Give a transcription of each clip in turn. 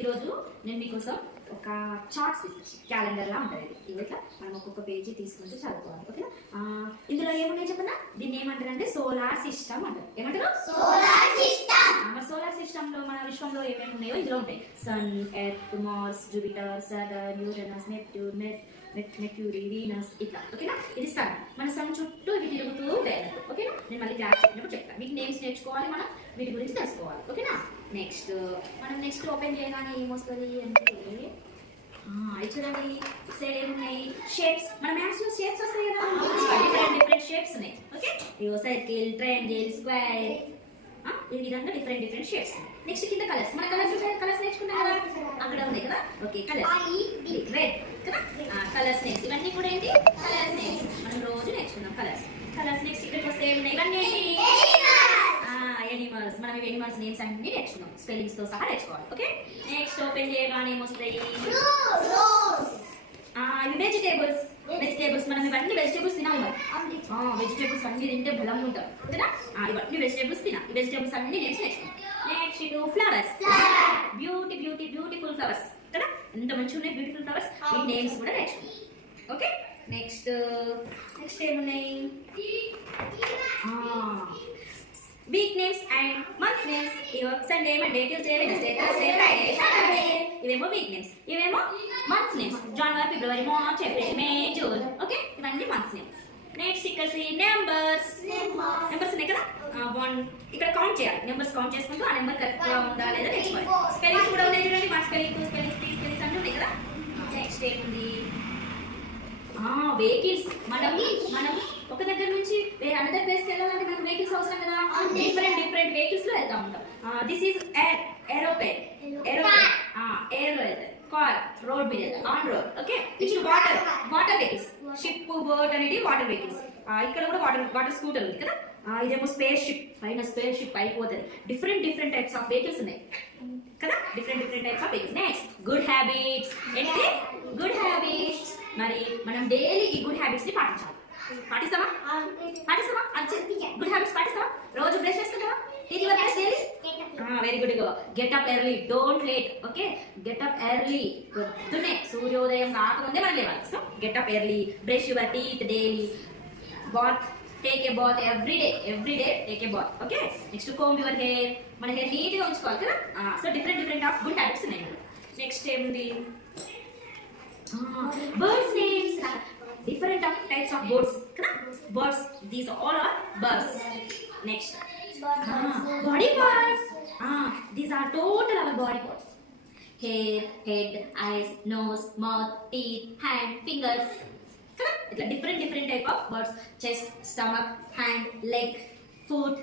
ఈరోజు నేను మీకోసం ఒక చార్ట్స్ తీసుకొచ్చి క్యాలెండర్ లా ఉంటుంది ఇది ఇట్లా మనం ఒక్కొక్క పేజీ తీసుకుంటూ చదువుకోవాలి ఓకేనా. ఇందులో ఏమున్నాయి చెప్పనా, దీన్ని ఏమంటారంటే సోలార్ సిస్టమ్ అంటారు. ఏమంటారు? Solar system. సోలార్ సిస్టమ్ లో మన విశ్వంలో ఏమేమి ఉన్నాయో ఇందులో ఉంటాయి. Sun, earth, Mars, Jupiter, Saturn, Uranus, Neptune, Mercury, Venus ఇట్లా ఓకేనా. ఇది సన్. మన సన్ చుట్టూ ఇవి తిరుగుతూ ఉంటాయి ఓకేనా. నేను మళ్ళీ క్లాస్ చెప్పినప్పుడు చెప్తాను. వీటి నేమ్స్ నేర్చుకోవాలి, మనం వీటి గురించి తెలుసుకోవాలి ఓకేనా. నెక్స్ట్ ఓపెన్ చేయగానే ఏమొస్తుంది అంటే ఇది చూడండి, సైడ్ ఏమున్నాయి షేప్స్. మన మ్యాథ్స్ లో షేప్స్ వస్తాయి కదా, డిఫరెంట్ షేప్స్ ఉన్నాయి ఓకే. ఇవో సర్కిల్, ట్రయాంగిల్, స్క్వేర్, ఈ విధంగా డిఫరెంట్ షేప్స్. నెక్స్ట్ కింద కలర్స్. మన కలర్స్ నేర్చుకున్నాం కదా, అక్కడ ఉన్నాయి కదా ఓకే. కలర్స్ రెడ్ కదా, కలర్స్ నేమ్స్. ఇవన్నీ కూడా ఏంటి? Colours names. మనం రోజు నేర్చుకున్నాం కలర్స్. నెక్స్ట్ ఇక్కడికి వస్తే ఏమున్నాయి? ఇవన్నీ ఎనిమల్స్. మనం ఇవి ఎనిమల్స్ నేమ్స్ అన్ని నేర్చుకున్నాం, స్పెల్లింగ్స్ తో సహా నేర్చుకోవాలి ఓకే. నెక్స్ట్ ఓపెన్ చేయగానే ఏమొస్తాయి? వెజిటేబుల్స్. మనం ఇవన్నీ వెజిటేబుల్స్ తినాలి మరి. వెజిటేబుల్స్ అన్ని తింటే బలం ఉంటాం కదా. ఇవన్నీ వెజిటేబుల్స్ తినాలి. ఈ వెజిటేబుల్స్ అన్ని నేమ్స్ నేర్చుకున్నాం. Next flowers. బ్యూటిఫుల్ ఫ్లవర్స్ కదా, ఎంత మంచిగా ఉన్నాయి బ్యూటిఫుల్ ఫ్లవర్స్. ఈ నేమ్స్ కూడా నేర్చుకున్నాం ఓకే. నెక్స్ట్ ఏమున్నాయి? Week names and month names. Sunday, Monday, Tuesday, Wednesday, Thursday, Friday, Saturday. ఇవేమో వీక్ నేమ్స్, ఇవేమో మంత్స్ నేమ్స్. జనవరి, ఫిబ్రవరి, మార్చ్, ఏప్రిల్, మే, జూన్ ఓకే. ఇవన్నీ మంత్స్ నేమ్స్. నెక్స్ట్ ఇక్కడ నెంబర్స్ ఉన్నాయి కదా, ఇక్కడ కౌంట్ చేయాలి. నెంబర్స్ కౌంట్ చేసుకుంటూ ఆ నెంబర్ కరెక్ట్ గా ఉందా లేదా నేర్చుకోవాలి. స్పెల్లింగ్స్ కూడా ఉన్నాయి చూడండి, 1 స్పెల్లింగ్, 2 స్పెల్లింగ్స్, 3 స్పెల్లింగ్స్ అన్నీ ఉన్నాయి కదా. నెక్స్ట్ ఏముంది? వెహికల్స్. మనం ఒక దగ్గర నుంచి అనదర్ ప్లేస్కి వెళ్ళాలంటే మనకు వెహికల్స్ అవసరం కదా. డిఫరెంట్ వెహికల్స్ లో వెళ్తా ఉంటాం. This is aeroplane. ఎయిర్ లో వెళ్తాయి. కార్ రోడ్ మీద వెళ్తాయి, on road okay. Next water vehicles. Ship, boat అనేది వాటర్ వెహికల్స్. ఇక్కడ కూడా వాటర్ స్కూటర్ ఉంది కదా. ఇదేమో స్పేస్ షిప్. పైన స్పేస్ షిప్ అయిపోతుంది. డిఫరెంట్ టైప్స్ ఆఫ్ వెహికల్స్ ఉన్నాయి కదా, different types of vehicles. Next good habits. ఏంటిది? Good habits. మరి మనం డైలీ ఈ గుడ్ హ్యాబిట్స్ ని పాటించాలి. పాటిస్తావా? గుడ్ హ్యాబిట్స్ పాటిస్తావా? రోజు బ్రష్ చేస్తున్నావా? Very good. Get up early, don't late okay. Get up early, పొద్దున్నే సూర్యోదయం కాకముందే మనం లేవాలి. So get up early, brush your teeth daily, bath, take a bath every day take a bath okay. Next comb your hair. మన hair neat గా ఉంచుకోవాలి కదా. So different of good habits ఉన్నాయి. నెక్స్ట్ ఏముంది? birds names. Different types of birds. These all are birds. Next body parts. These are total our body parts. Hair, head, eyes, nose, mouth, teeth, hand, fingers. It's a different type of birds. Chest, stomach, hand, leg, foot.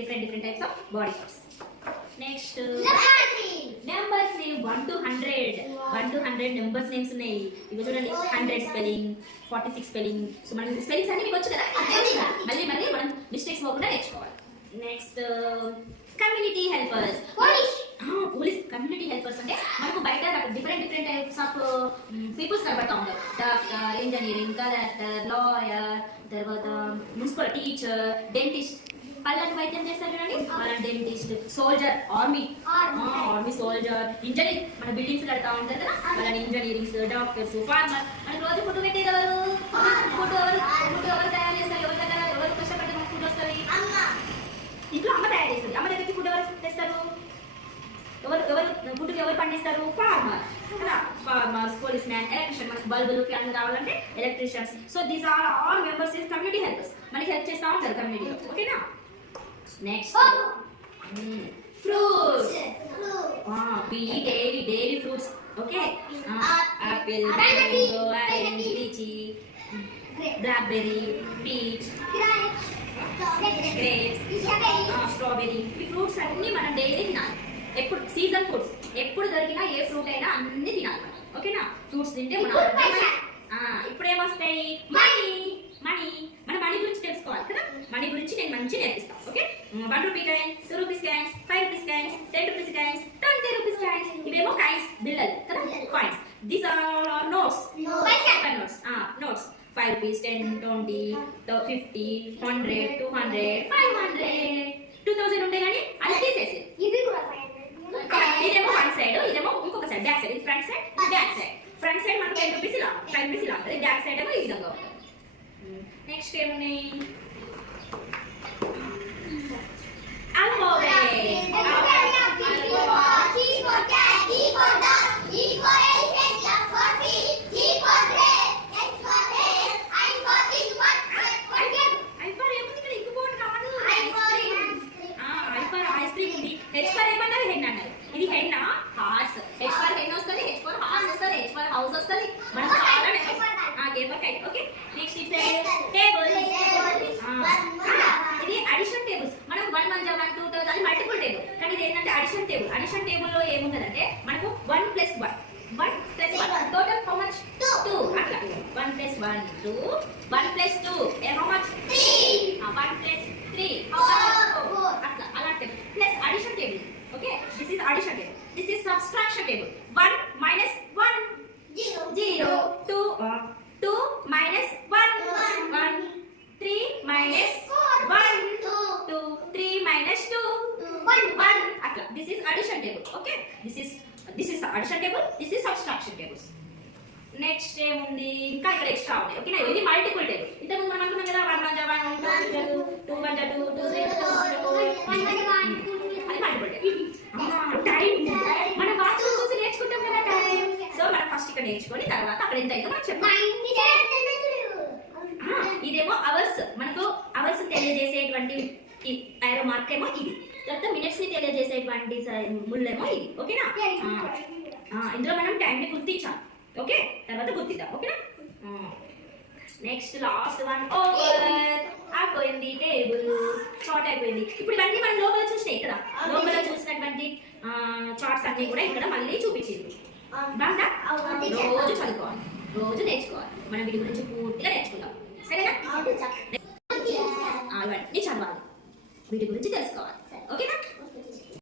Different types of body parts. Next numbers name 1 to 100 numbers names ఉన్నాయి. ఇవి చూడండి, 100 spelling, 46 spelling. So మనం spellings అన్ని మీకు వచ్చు కదా, మళ్ళీ మనం మిస్టేక్స్ పోకుండా నేర్చుకోవాలి. Next community helpers. Police community helpers అంటే మనకు బయట డిఫరెంట్ టైప్స్ ఆఫ్ పీపుల్స్ కనబడతా ఉంటారు. డాక్టర్, ఇంజనీరింగ్, కలెక్టర్, లాయర్, తర్వాత మున్సిపల్ టీచర్, డెంటిస్ట్. పళ్ళకి వైద్యం చేస్తారు చూడండి, మన dentist. Soldier, army soldier. Engineer, మన బిల్డింగ్స్ కడతా ఉంటారు కదా, మన ఇంజనీరింగ్స్. Doctors, farmer. మనకి రోజు ఫుడ్ పెట్టేది ఎవరు? ఫుడ్ ఎవరు తయారు చేస్తారు? ఎవరు కష్టపడి మనకు ఫుడ్ వస్తుంది? ఇంట్లో అమ్మ తయారు చేస్తుంది. అమ్మ దగ్గరికి ఫుడ్ ఎవరు తెస్తారు? ఫుడ్ ఎవరు పండిస్తారు? Farmers, police man, electrician. మనకి బల్బులు, ఫ్యాన్లు కావాలంటే electricians. So these are all members is community helpers. మనకి హెల్ప్ చేస్తా ఉంటారు కమ్యూనిటీలో ఓకేనా. Next fruits. Daily fruits okay. Apple, mango, orange, lychee, blackberry, peach, grapes, strawberry. ఈ ఫ్రూట్స్ అన్ని మనం డైలీ తినాలి. ఎప్పుడు సీజన్ ఫ్రూట్స్, ఎప్పుడు దొరికినా ఏ ఫ్రూట్ అయినా అన్ని తినాలి ఓకేనా. ఫ్రూట్స్ తింటే ఇప్పుడు ఏమొస్తాయి? మనీ. మన మనీ గురించి తెలుసుకోవాలి కదా. మనీ గురించి నేను మంచిగా నేర్పిస్తాను okay. 1 rupee coin, 2 rupees coins, 5 rupees coins, 10 rupees coins, 20 rupees coins. ఇవేమో కాయిన్స్, బిళ్ళలు కదా, coins. These are notes. Notes 5 rupees, 10, 20, 50, 100, 200, 500, 2000 ఉంటాయి కానీ అది తీసేసి. ఇదేమో 1 సైడ్, ఇదేమో front side back side. Front side మనకు 10 రూపీస్ ఇలా 5 రూపీస్ ఇలా ఉంటుంది, బ్యాక్ సైడ్ ఏమో ఈ విధంగా ఉంటుంది. నెక్స్ట్ ఏమున్నాయి alphabet. ఇది hen horse. H for hen వస్తుంది, హెచ్ ఫర్ హార్స్ వస్తుంది, హెచ్ ఫర్ హౌస్ వస్తుంది. మనం చాలా ఓకే. Next it table. ఇది అడిషన్ టేబుల్స్. మనం 1 1 1 2 2 అది మల్టిపుల్ టేబుల్, కానీ ఇది ఏంటంటే అడిషన్ టేబుల్. అడిషన్ టేబుల్ లో ఏముంటదంటే మనకు 1 + 1 టోటల్ హౌ మచ్ 2 అట్లా 1 + 1 2 1 + 2 హౌ మచ్ 3 1 + 3 హౌ మచ్ అట్లా అలాంటి plus addition table. Okay, this is addition table. This is subtraction table. 1 - 1 0 2 2 - 1 1 3 - 1 2 3 - 2 1 అట్లా. This is addition table. Okay, this is addition table, this is subtraction tables. Next ఏముంది ఇంకా ఇక్కడ extra ఉన్నాయి. ఓకేనా, ఇది multiple table. ఇంతకు మనం అనుకున్నాం కదా 1 1 1 2 1 2 2 3 అది మల్టిపుల్ టేబుల్. టైం మనం వాచ్ చూసి నేర్చుకుంటాం కదా టైం. సో మనం ఫస్ట్ ఇక్కడ నేర్చుకొని తర్వాత అక్కడ ఎంత అయిందో మనం చెప్పాలి. ఇదేమో అవర్స్. మనకు అవర్స్ తెలియజేసేటువంటి ఐరో మార్క్ ఏమో ఇది. తర్వాత మినిట్స్ ని తెలియజేసేటువంటి ముళ్ళేమో ఇది. ఓకేనా, ఇందులో మనం టైం ని గుర్తించాలి. ఓకే, తర్వాత గుర్తిద్దాం. ఓకేనా. Next last one over. అయిపోయింది టేబుల్, చార్ట్ అయిపోయింది. ఇప్పుడు ఇవన్నీ మనం లోపల చూసినాయి కదా, లోపల చూసినటువంటి చార్ట్స్ అన్ని కూడా ఇక్కడ మళ్ళీ చూపించింది. బాగా రోజు చదువుకోవాలి, రోజు నేర్చుకోవాలి. మనం వీటి గురించి పూర్తిగా నేర్చుకుందాం. సరేనా, ఇవన్నీ చదవాలి, వీటి గురించి తెలుసుకోవాలి. ఓకేనా.